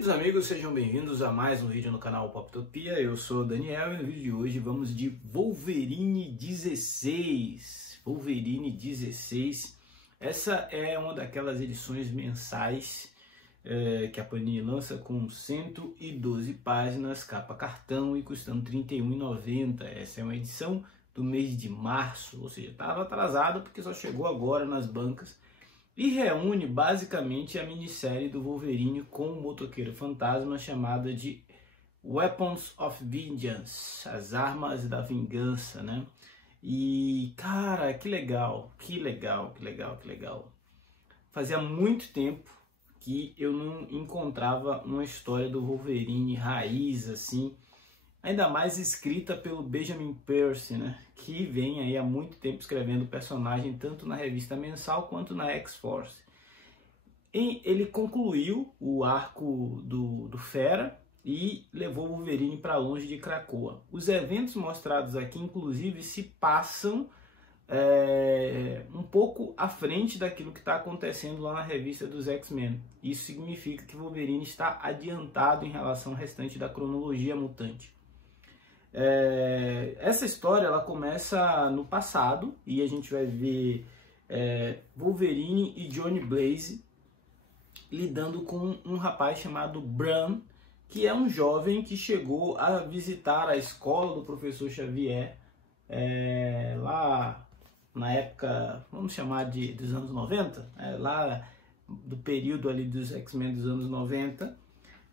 Queridos amigos, sejam bem-vindos a mais um vídeo no canal Poptopia. Eu sou o Daniel e no vídeo de hoje vamos de Wolverine 16. Wolverine 16. Essa é uma daquelas edições mensais que a Panini lança com 112 páginas, capa cartão e custando R$ 31,90. Essa é uma edição do mês de março, ou seja, estava atrasado porque só chegou agora nas bancas. E reúne basicamente a minissérie do Wolverine com o Motoqueiro Fantasma, chamada de Weapons of Vengeance, as armas da vingança, né? E cara, que legal, que legal, que legal, que legal. Fazia muito tempo que eu não encontrava uma história do Wolverine raiz assim, ainda mais escrita pelo Benjamin Percy, né? Que vem aí há muito tempo escrevendo o personagem tanto na revista mensal quanto na X-Force. E ele concluiu o arco do Fera e levou o Wolverine para longe de Krakoa. Os eventos mostrados aqui, inclusive, se passam um pouco à frente daquilo que está acontecendo lá na revista dos X-Men. Isso significa que o Wolverine está adiantado em relação ao restante da cronologia mutante. Essa história ela começa no passado e a gente vai ver Wolverine e Johnny Blaze lidando com um rapaz chamado Bran, que é um jovem que chegou a visitar a escola do professor Xavier lá na época, vamos chamar dos anos 90, lá do período ali dos X-Men dos anos 90,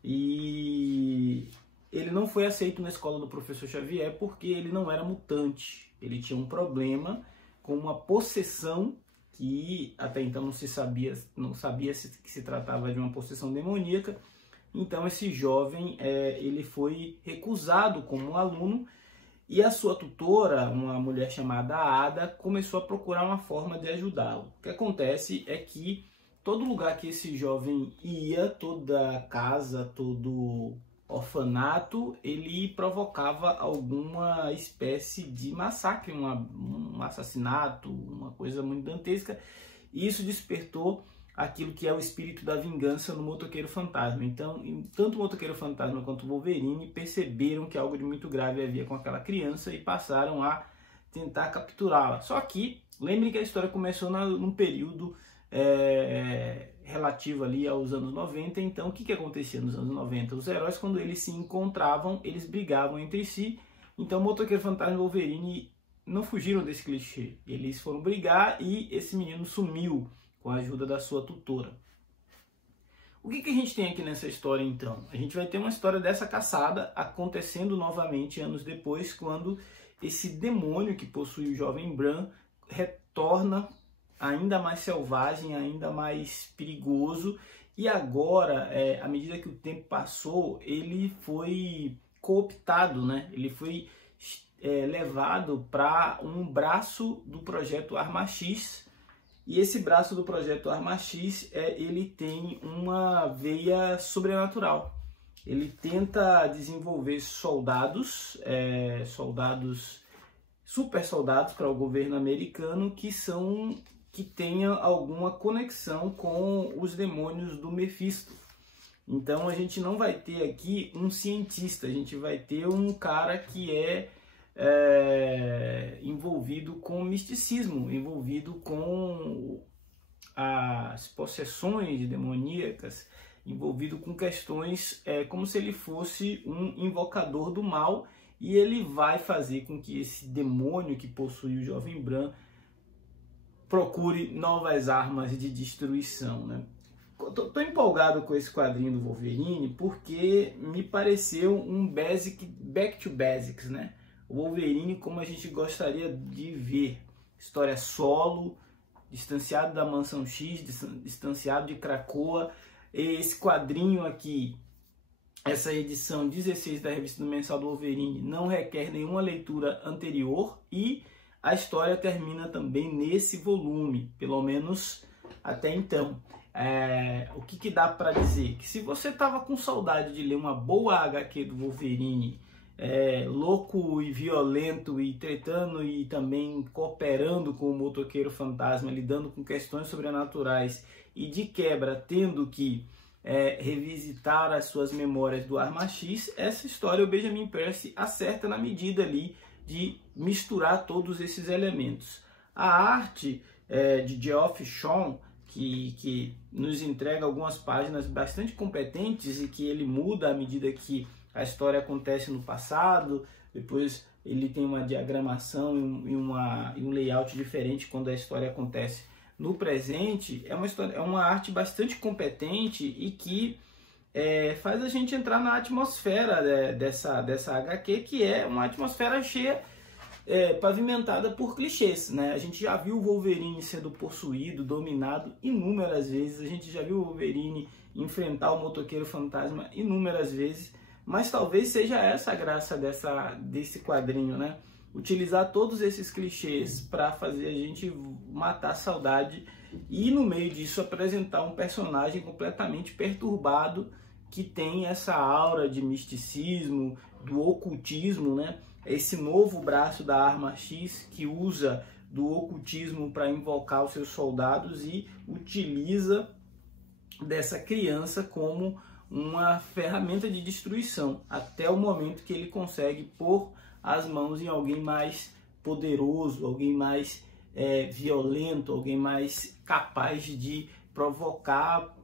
e ele não foi aceito na escola do professor Xavier porque ele não era mutante. Ele tinha um problema com uma possessão que até então não sabia que se tratava de uma possessão demoníaca. Então esse jovem ele foi recusado como aluno e a sua tutora, uma mulher chamada Ada, começou a procurar uma forma de ajudá-lo. O que acontece é que todo lugar que esse jovem ia, toda casa, todo orfanato, ele provocava alguma espécie de massacre, um assassinato, uma coisa muito dantesca, e isso despertou aquilo que é o espírito da vingança no Motoqueiro Fantasma. Então, tanto o Motoqueiro Fantasma quanto o Wolverine perceberam que algo de muito grave havia com aquela criança e passaram a tentar capturá-la. Só que, lembrem que a história começou num período relativo ali aos anos 90, então o que acontecia nos anos 90? Os heróis, quando eles se encontravam, eles brigavam entre si, então Motoqueiro Fantasma e Wolverine não fugiram desse clichê, eles foram brigar e esse menino sumiu com a ajuda da sua tutora. O que a gente tem aqui nessa história então? A gente vai ter uma história dessa caçada acontecendo novamente anos depois, quando esse demônio que possui o jovem Bran retorna ainda mais selvagem, ainda mais perigoso, e agora, à medida que o tempo passou, ele foi cooptado, né? Ele foi levado para um braço do projeto Arma X, e esse braço do projeto Arma X, ele tem uma veia sobrenatural. Ele tenta desenvolver soldados, super soldados para o governo americano que tenha alguma conexão com os demônios do Mephisto. Então a gente não vai ter aqui um cientista, a gente vai ter um cara que envolvido com misticismo, envolvido com as possessões demoníacas, envolvido com questões como se ele fosse um invocador do mal, e ele vai fazer com que esse demônio que possui o jovem Bran procure novas armas de destruição, né? Tô empolgado com esse quadrinho do Wolverine porque me pareceu um back to basics, né? O Wolverine como a gente gostaria de ver. História solo, distanciado da Mansão X, distanciado de Krakoa. Esse quadrinho aqui, essa edição 16 da revista do Mensal do Wolverine, não requer nenhuma leitura anterior e a história termina também nesse volume, pelo menos até então. O que dá para dizer? Que se você estava com saudade de ler uma boa HQ do Wolverine, louco e violento e tretando e também cooperando com o Motoqueiro Fantasma, lidando com questões sobrenaturais e de quebra tendo que revisitar as suas memórias do Arma X, essa história o Benjamin Percy acerta na medida ali de misturar todos esses elementos. A arte de Geoff Shaw, que nos entrega algumas páginas bastante competentes e que ele muda à medida que a história acontece no passado, depois ele tem uma diagramação e um layout diferente quando a história acontece no presente. É uma arte bastante competente e que faz a gente entrar na atmosfera dessa HQ, que é uma atmosfera cheia, pavimentada por clichês, né? A gente já viu o Wolverine sendo possuído, dominado inúmeras vezes, a gente já viu o Wolverine enfrentar o motoqueiro fantasma inúmeras vezes, mas talvez seja essa a graça desse quadrinho, né? Utilizar todos esses clichês para fazer a gente matar a saudade e, no meio disso, apresentar um personagem completamente perturbado que tem essa aura de misticismo, do ocultismo, né? Esse novo braço da Arma X que usa do ocultismo para invocar os seus soldados e utiliza dessa criança como uma ferramenta de destruição, até o momento que ele consegue pôr as mãos em alguém mais poderoso, alguém mais violento, alguém mais capaz de provocar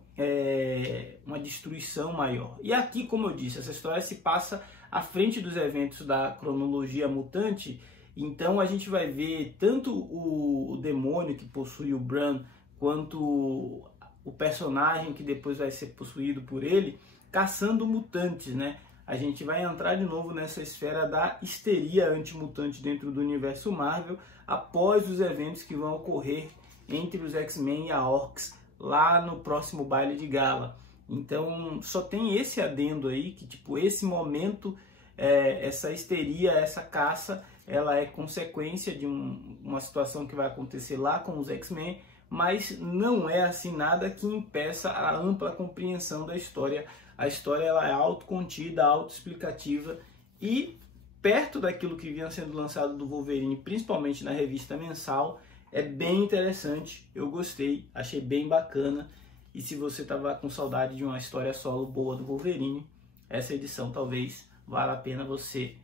uma destruição maior. E aqui, como eu disse, essa história se passa à frente dos eventos da cronologia mutante, então a gente vai ver tanto o demônio que possui o Bran, quanto o personagem que depois vai ser possuído por ele, caçando mutantes, né? A gente vai entrar de novo nessa esfera da histeria antimutante dentro do universo Marvel, após os eventos que vão ocorrer entre os X-Men e a Orcs lá no próximo baile de gala. Então só tem esse adendo aí, que tipo, esse momento, essa histeria, essa caça, ela é consequência de uma situação que vai acontecer lá com os X-Men, mas não é assim nada que impeça a ampla compreensão da história. A história ela é autocontida, autoexplicativa e perto daquilo que vinha sendo lançado do Wolverine, principalmente na revista mensal, é bem interessante. Eu gostei, achei bem bacana. E se você estava com saudade de uma história solo boa do Wolverine, essa edição talvez valha a pena você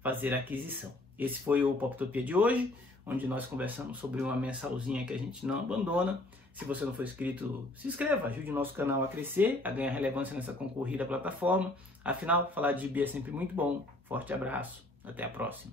fazer a aquisição. Esse foi o Poptopia de hoje, onde nós conversamos sobre uma mensalzinha que a gente não abandona. Se você não for inscrito, se inscreva, ajude o nosso canal a crescer, a ganhar relevância nessa concorrida plataforma. Afinal, falar de gibi é sempre muito bom. Forte abraço, até a próxima.